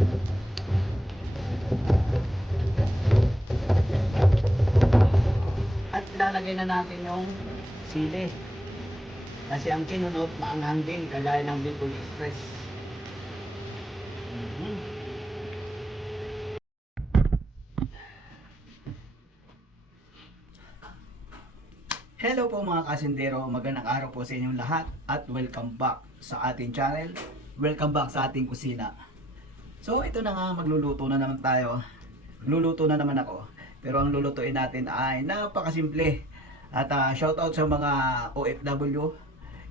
At lalagay na natin yung sili. Kasi ang kinunot, maanghang din, kagaya ng Bicol Express. Hello po mga kasindero, magandang araw po sa inyong lahat at welcome back sa ating channel. Welcome back sa ating kusina. So ito na nga, magluluto na naman tayo. Luluto na naman ako. Pero ang lulutuin natin ay napakasimple. At shoutout sa mga OFW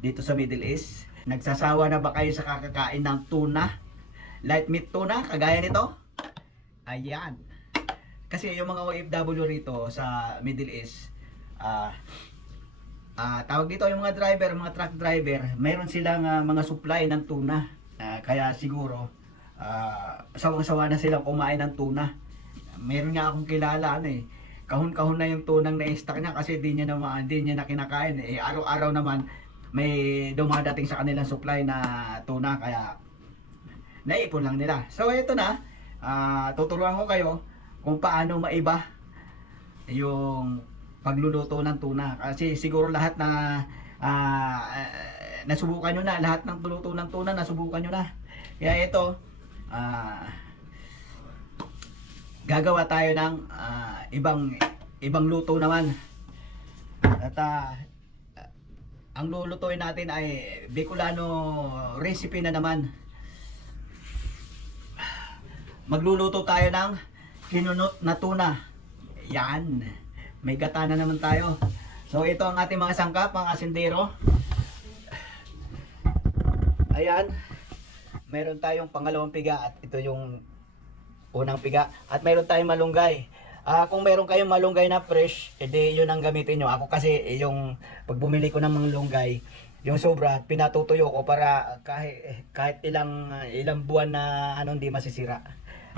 dito sa Middle East. Nagsasawa na ba kayo sa kakakain ng tuna? Light meat tuna, kagaya nito? Ayan. Kasi yung mga OFW rito sa Middle East, tawag dito yung mga driver, mga truck driver, mayroon silang mga supply ng tuna. Kaya siguro, sawang-sawa na silang kumain ng tuna. Meron nga akong kilala, kahon-kahon na yung tunang na-stock niya kasi di niya na kinakain. Araw-araw naman may dumadating sa kanilang supply na tuna, kaya naipon lang nila. So ito na, tuturuan ko kayo kung paano maiba yung pagluluto ng tuna. Kasi siguro lahat na nasubukan nyo na, lahat ng luto ng tuna nasubukan nyo na. Kaya ito, gagawa tayo ng ibang luto naman. At ang lulutuin natin ay Bicolano recipe na naman. Magluluto tayo ng kinunot na tuna. Yan, may gata na naman tayo. So ito ang ating mga sangkap, mga kasindero. Ayan, meron tayong pangalawang piga at ito yung unang piga. At meron tayong malunggay. Kung meron kayong malunggay na fresh, edi yun ang gamitin nyo. Ako kasi yung pag bumili ko ng malunggay, yung sobra, pinatutuyo ko para kahit ilang buwan na hindi masisira.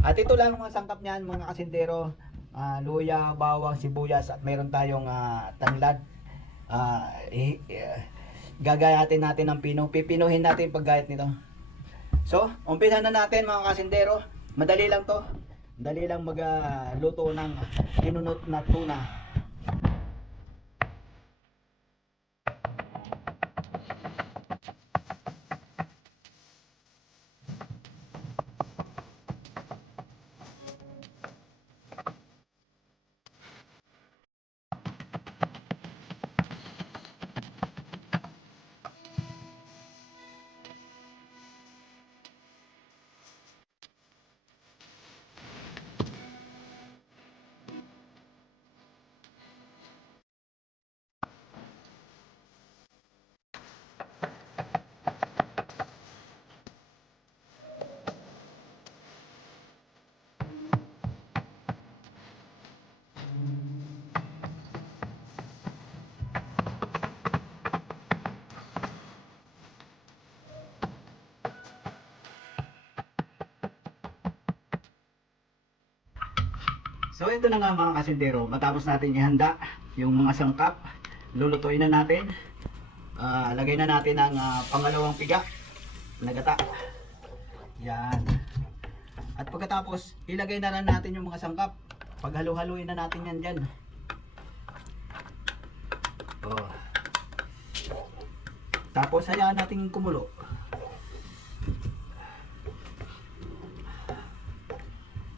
At ito lang mga sangkap niyan, mga kasindero. Luya, bawang, sibuyas, at meron tayong tanglad. Gagayatin natin ng pino. Pipinuhin natin paggayat nito. So, umpisa na natin mga kasindero. Madali lang to. Madali lang magluto ng kinunot na tuna. So ito na nga mga kasindero, matapos natin ihanda yung mga sangkap, lulutuin na natin. Lagay na natin ang pangalawang piga na gata. Yan. At pagkatapos, ilagay na rin natin yung mga sangkap. Paghalo-haluin na natin yan dyan. Tapos hayaan natin kumulo.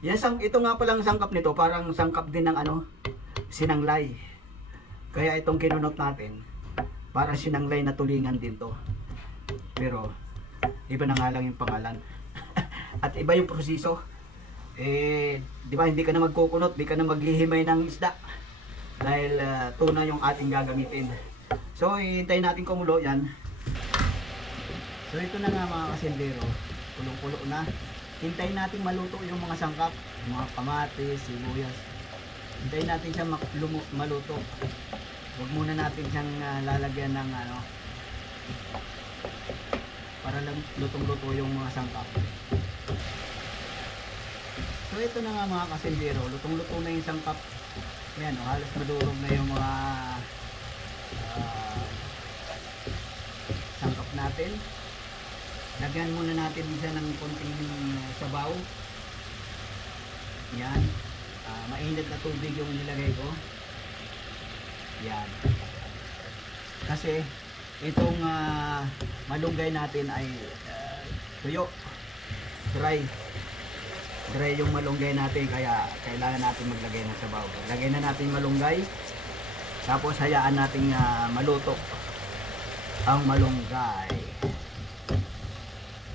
Yes, ito nga palang sangkap nito, parang sangkap din ng sinanglay. Kaya itong kinunot natin, parang sinanglay na tulingan din to. Pero iba na nga lang yung pangalan. At iba yung proseso. Di ba hindi ka na magkukunot, di ka na maghihimay ng isda. Dahil tuna yung ating gagamitin. So hihintayin natin kumulo yan. So ito na nga mga kasindero, kulong-kulo na. Hintayin natin maluto yung mga sangkap, mga kamatis, sibuyas. Hintayin natin siya maluto. Huwag muna natin siyang lalagyan ng para lang lutong-luto yung mga sangkap. So ito na nga mga kasindero, lutong-luto na yung sangkap. Ayan, halos madurog na yung mga sangkap natin. Lagyan muna natin siya ng konting sabaw. Yan. Mainit na tubig yung nilagay ko. Yan. Kasi itong malunggay natin ay tuyo. Dry yung malunggay natin, kaya kailangan natin maglagay ng sabaw. Lagay na natin malunggay. Tapos hayaan natin maluto ang malunggay.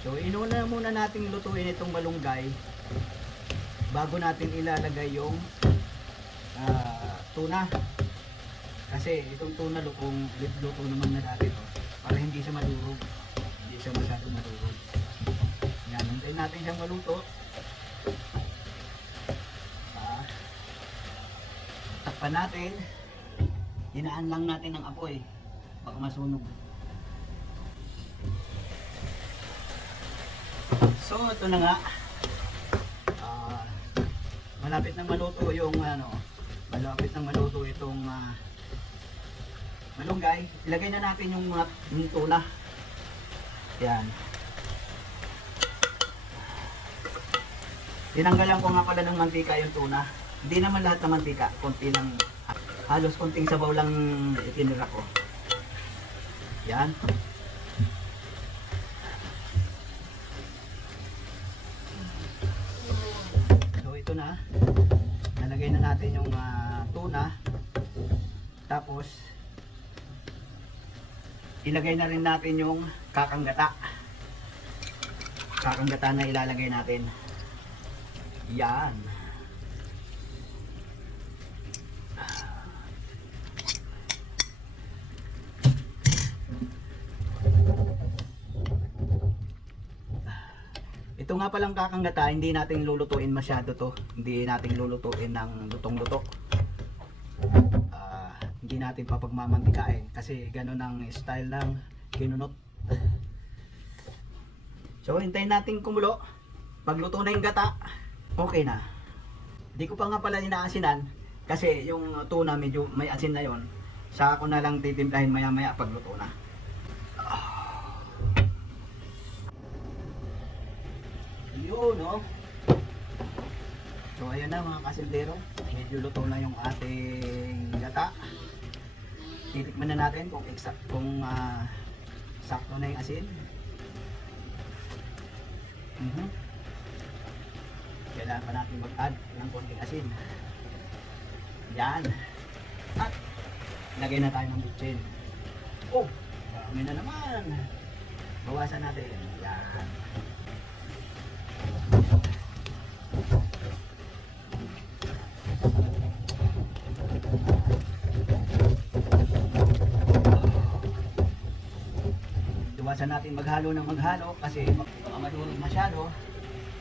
So inuna muna natin lutuin itong malunggay bago natin ilalagay yung tuna. Kasi itong tuna luto naman na natin para hindi siya madurog. Hindi siya masyadong madurog. Yan, hintayin natin siyang maluto. Takpan natin. Hinaan lang natin ng apoy. Baka masunog. So ito na nga. Malapit nang maluto yung malapit nang maluto itong malunggay. Ilagay na natin yung tuna. Yan. Tinanggalan ko nga pala ng mantika yung tuna. Hindi naman lahat ng mantika, konti lang, halos konting sabaw lang itinira ko. Yan. So ito na. Nalagay na natin yung tuna. Tapos ilagay na rin natin yung kakanggata. Kakanggata na ilalagay natin. Yan. Ito nga palang kakanggata, hindi natin lulutuin masyado to. Hindi natin lulutuin ng lutong-luto. Hindi natin papagmamantikain kasi ganun ang style ng kinunot. So hintayin natin kumulo. Pagluto na yung gata, okay na. Di ko pa nga pala inaasinan kasi yung tuna medyo may asin na yon. Saka ko na lang titimplahin maya maya pagluto na. Yun, no? So ayun na mga kasildero, medyo luto na yung ating gata. Titikman na natin kung sakto na yung asin. Kailangan pa natin mag-add ng konting asin. Yan. At lagay na tayo ng bitchin. Oh, dami na naman. Bawasan natin. Yan. Iwasan natin maghalo ng maghalo kasi baka madurog masyado.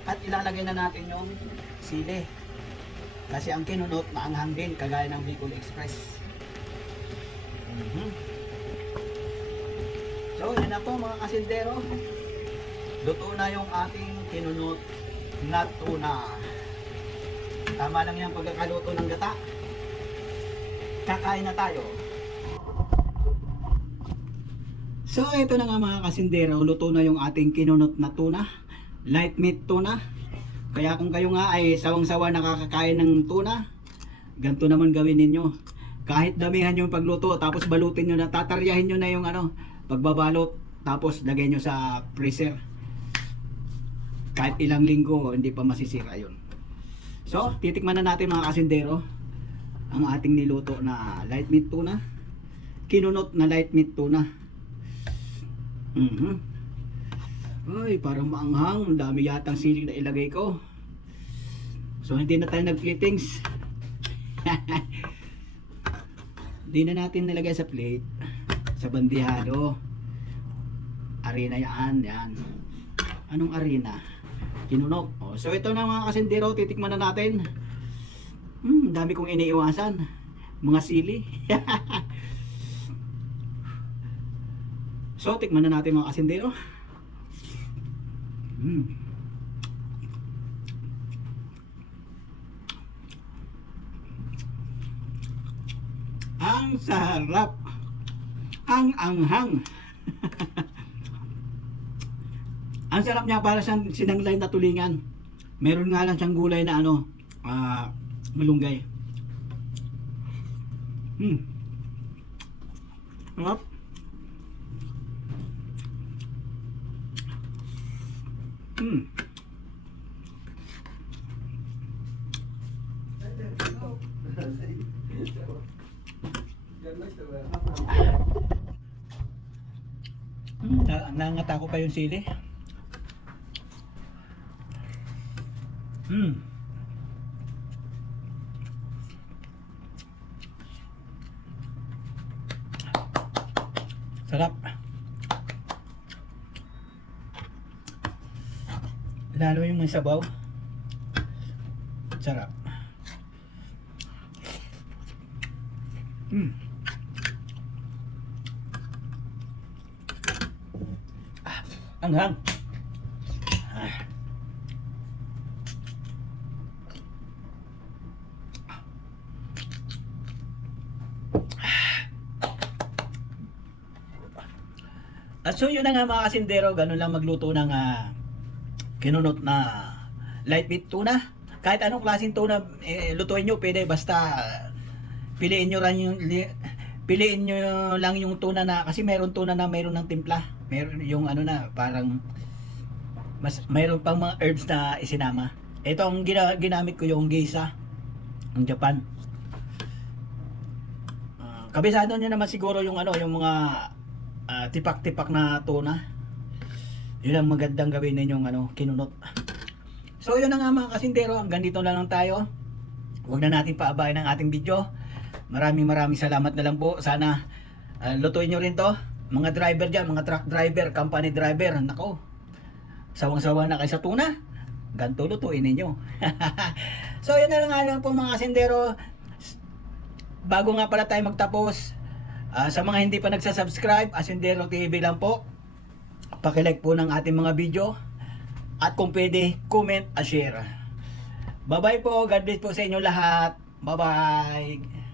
At ilalagay na natin yung sili. Kasi ang kinunot maanghang din kagaya ng Bicol Express. So yun na po mga kasildero. Luto na yung ating kinunot na tuna. Tama lang yung pagkakaluto ng gata. Kakain na tayo. So ito na nga mga kasindero, luto na yung ating kinunot na tuna, light meat tuna. Kaya kung kayo nga ay sawang-sawa nakakakain ng tuna, ganito naman gawin ninyo. Kahit damihan yung pagluto, tapos balutin nyo na, tataryahin nyo na yung pagbabalot, tapos lagay nyo sa freezer. Kahit ilang linggo, hindi pa masisira yun. So titikman na natin mga kasindero ang ating niluto na light meat tuna, kinunot na light meat tuna. Ay, parang maanghang. Ang dami yatang siling na ilagay ko. So hindi na tayo nag-fittings. Hindi na natin nilagay sa plate, sa bandihado. Arena yan. Anong arena? Kinunok. So ito na mga kasindero, titikman na natin. Dami kong iniiwasan. Mga sili. So tikman na natin mga kasindero. Ang sarap. Ang anghang. Ang sarap niya para siyang sinanglay na tulingan. Meron nga lang siyang gulay na ano, malunggay. Sarap. Nangata ko pa yung sili. Sarap. Lalo yung may sabaw. Sarap. Anghang. So yun na nga mga kasindero, ganun lang magluto ng kinunot na light meat tuna. Kahit anong klaseng tuna lutuin nyo, pwede, basta piliin nyo lang yung tuna na, kasi meron tuna na meron ng timpla, meron yung ano na parang mayroon pang mga herbs na isinama. Ito ang ginamit ko, yung geisha ng Japan. Kabisado nyo naman siguro yung ano, yung mga tipak-tipak na tuna. Yun ang magandang gawin ninyong ano, kinunot. So yun na nga mga kasindero, hanggang dito na lang tayo. Huwag na natin paabayan ang ating video. Maraming salamat na lang po. Sana lutuin nyo rin to. Mga driver dyan, mga truck driver, company driver, nako, sawang-sawa na kayo sa tuna. Ganto lutuin ninyo. So yun na lang po mga kasindero. Bago nga pala tayo magtapos, sa mga hindi pa nagsasubscribe, Asindero TV lang po. Pakilike po ng ating mga video. At kung pwede, comment at share. Bye bye po. God bless po sa inyo lahat. Bye bye.